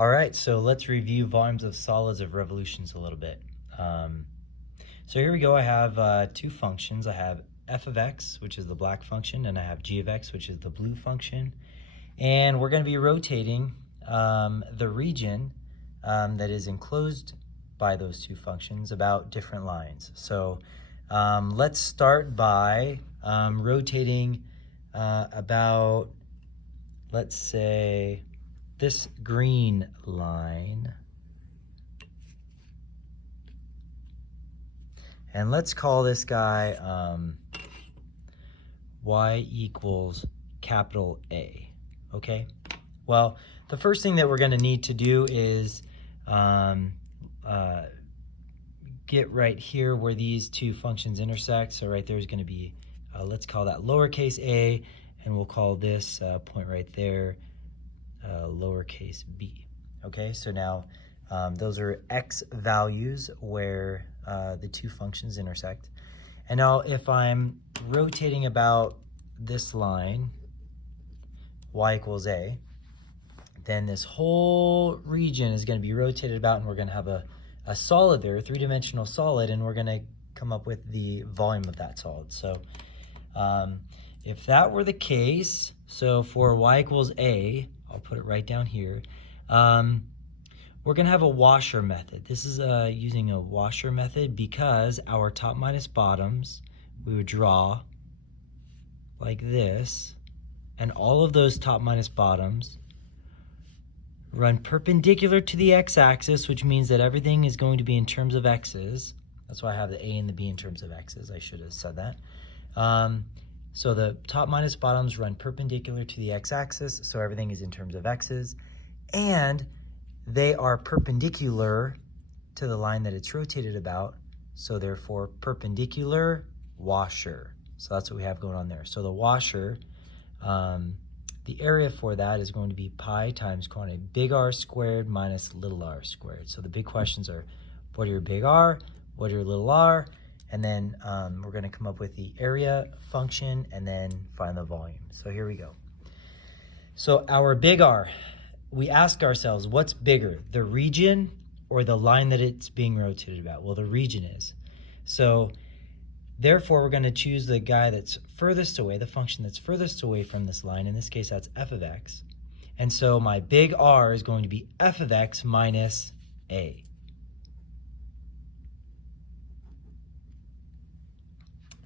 All right, so let's review volumes of solids of revolutions a little bit. So here we go. I have two functions. I have f of x, which is the black function, and I have g of x, which is the blue function. And we're going to be rotating the region that is enclosed by those two functions about different lines. So let's start by rotating about, let's say, this green line. And let's call this guy y equals capital A, okay? Well, the first thing that we're going to need to do is get right here where these two functions intersect. So right there is going to be, let's call that lowercase a, and we'll call this point right there lowercase b. Okay, so now those are x values where the two functions intersect. And now if I'm rotating about this line, y equals a, then this whole region is going to be rotated about, and we're going to have a solid there, a three-dimensional solid, and we're going to come up with the volume of that solid. So if that were the case, so for y equals a, I'll put it right down here, we're going to have a washer method. This is using a washer method because our top minus bottoms, we would draw like this, and all of those top minus bottoms run perpendicular to the x-axis, which means that everything is going to be in terms of x's. That's why I have the a and the b in terms of x's. I should have said that. So the top minus bottoms run perpendicular to the x-axis, so everything is in terms of x's, and they are perpendicular to the line that it's rotated about, so therefore perpendicular washer. So that's what we have going on there. So the washer, the area for that is going to be pi times quantity big R squared minus little r squared. So the big questions are, what are your big R, what are your little r, and then we're going to come up with the area function and then find the volume. So here we go. So our big R, we ask ourselves, what's bigger, the region or the line that it's being rotated about? Well, the region is. So therefore, we're going to choose the guy that's furthest away, the function that's furthest away from this line. In this case, that's f of x. And so my big R is going to be f of x minus a.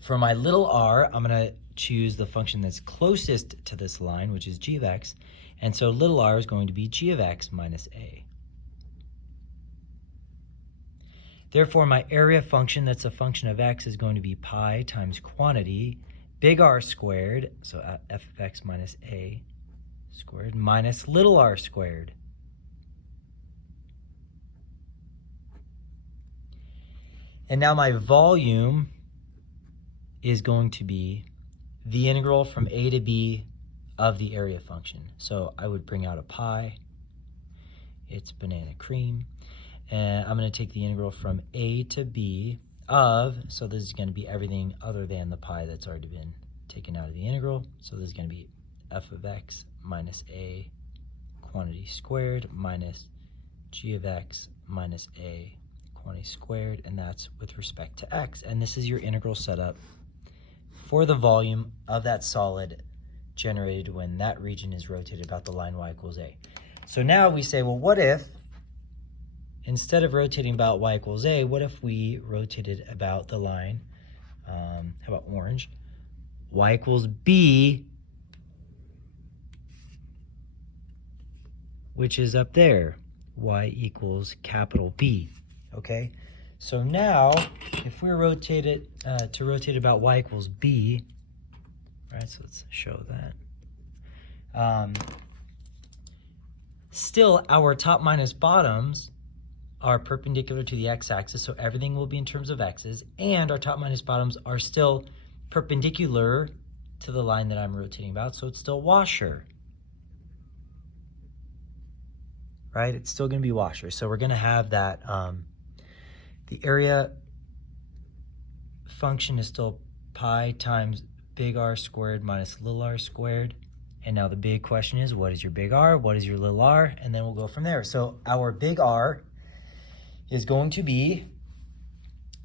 For my little r, I'm going to choose the function that's closest to this line, which is g of x. And so little r is going to be g of x minus a. Therefore, my area function that's a function of x is going to be pi times quantity big R squared, so f of x minus a squared, minus little r squared. And now my volume is going to be the integral from a to b of the area function. So I would bring out a pi. It's banana cream. And I'm going to take the integral from a to b of, so this is going to be everything other than the pi that's already been taken out of the integral. So this is going to be f of x minus a quantity squared minus g of x minus a quantity squared, and that's with respect to x. And this is your integral setup for the volume of that solid generated when that region is rotated about the line y equals a. So now we say, well, what if, instead of rotating about y equals a, what if we rotated about the line, how about orange, y equals b, which is up there, y equals capital B, okay? So now, if we rotate it, to rotate about y equals b, right, so let's show that. Still, our top minus bottoms are perpendicular to the x-axis, so everything will be in terms of x's, and our top minus bottoms are still perpendicular to the line that I'm rotating about, so it's still washer. Right? It's still going to be washer. So we're going to have that, the area function is still pi times big R squared minus little r squared. And now the big question is, what is your big R? What is your little r? And then we'll go from there. So our big R is going to be,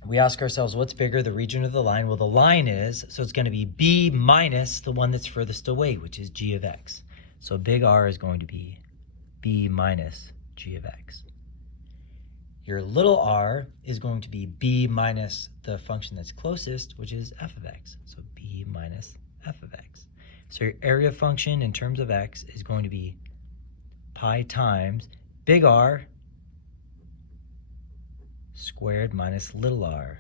we ask ourselves, what's bigger, the region or the line? Well, the line is, so it's going to be b minus the one that's furthest away, which is g of x. So big R is going to be b minus g of x. Your little r is going to be b minus the function that's closest, which is f of x. So b minus f of x. So your area function in terms of x is going to be pi times big R squared minus little r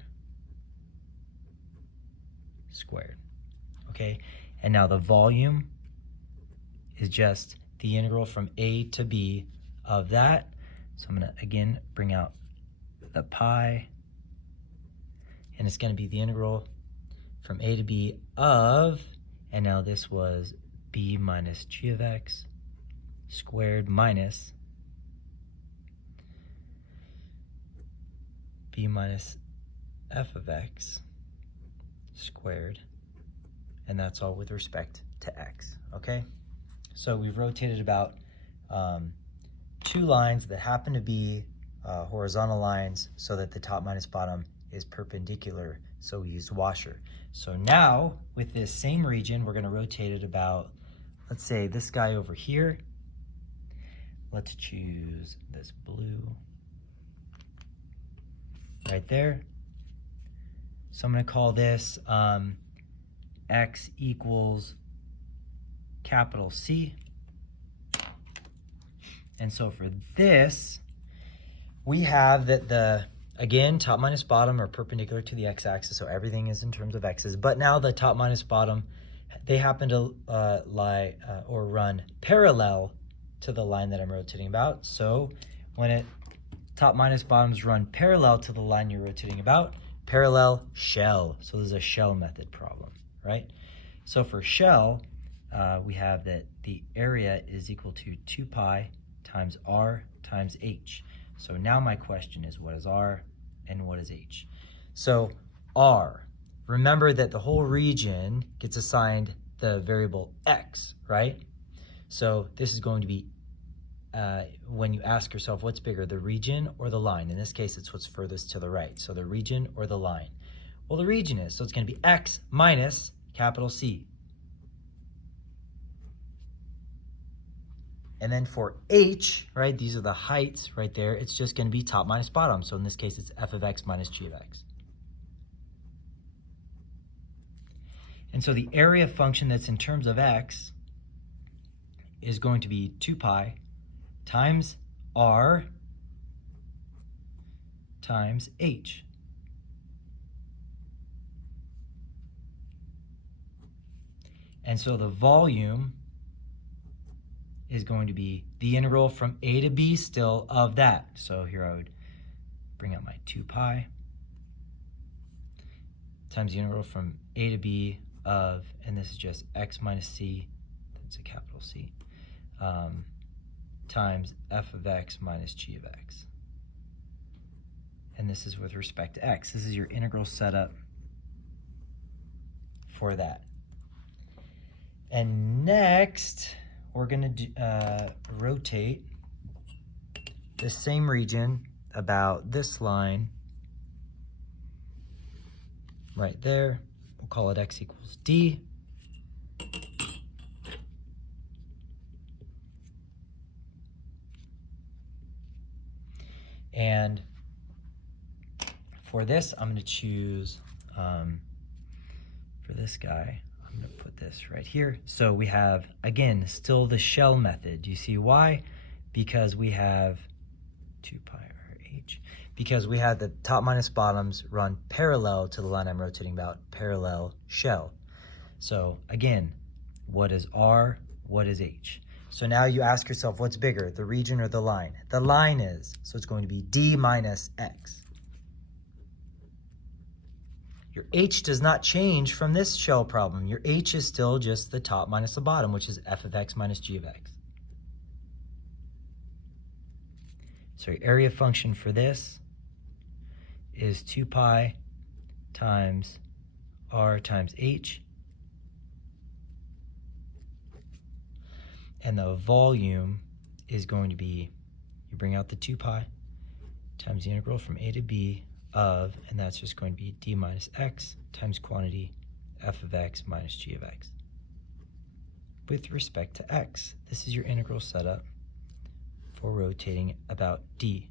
squared. Okay, and now the volume is just the integral from a to b of that. So I'm going to again bring out the pi, and it's going to be the integral from a to b of, and now this was b minus g of x squared minus b minus f of x squared, and that's all with respect to x, okay? So we've rotated about two lines that happen to be horizontal lines so that the top minus bottom is perpendicular, so we used washer. So now with this same region, we're going to rotate it about, let's say this guy over here. Let's choose this blue right there. So I'm going to call this x equals capital C. And so for this, we have that the, again, top minus bottom are perpendicular to the x-axis, so everything is in terms of x's. But now the top minus bottom, they happen to lie or run parallel to the line that I'm rotating about. So when top minus bottoms run parallel to the line you're rotating about, parallel shell. So this is a shell method problem, right? So for shell, we have that the area is equal to 2 pi times r times h. So now my question is, what is r and what is h? So r, remember that the whole region gets assigned the variable x, right? So this is going to be, when you ask yourself what's bigger, the region or the line? In this case, it's what's furthest to the right. So the region or the line? Well, the region is, so it's going to be x minus capital C. And then for h, right, these are the heights right there, it's just going to be top minus bottom. So in this case, it's f of x minus g of x. And so the area function that's in terms of x is going to be 2 pi times r times h. And so the volume is going to be the integral from a to b still of that. So here I would bring out my 2 pi times the integral from a to b of, and this is just x minus c, that's a capital C, times f of x minus g of x. And this is with respect to x. This is your integral setup for that. And next, we're going to rotate the same region about this line right there. We'll call it x equals d. And for this, I'm going to choose, for this guy, I'm going to put this right here. So we have, again, still the shell method. Do you see why? Because we have 2 pi r h. Because we have the top minus bottoms run parallel to the line I'm rotating about, parallel shell. So again, what is r? What is h? So now you ask yourself, what's bigger, the region or the line? The line is, so it's going to be d minus x. Your h does not change from this shell problem. Your h is still just the top minus the bottom, which is f of x minus g of x. So your area function for this is 2 pi times r times h. And the volume is going to be, you bring out the 2 pi times the integral from a to b of, and that's just going to be d minus x times quantity f of x minus g of x. With respect to x, this is your integral setup for rotating about d.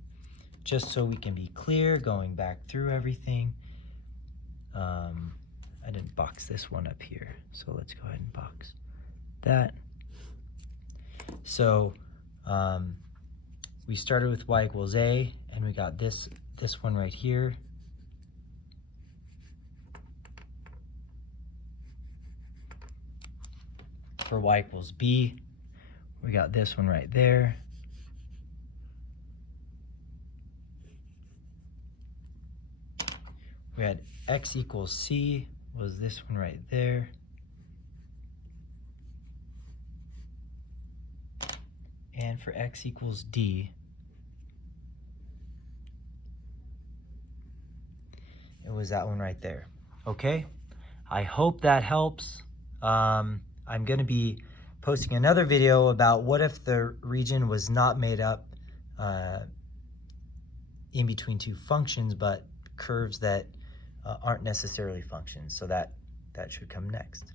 Just so we can be clear, going back through everything, I didn't box this one up here, so let's go ahead and box that. So we started with y equals a, and we got this one right here. For y equals b, we got this one right there. We had x equals c, was this one right there. And for x equals d, it was that one right there. Okay, I hope that helps. I'm going to be posting another video about what if the region was not made up in between two functions, but curves that aren't necessarily functions. So that should come next.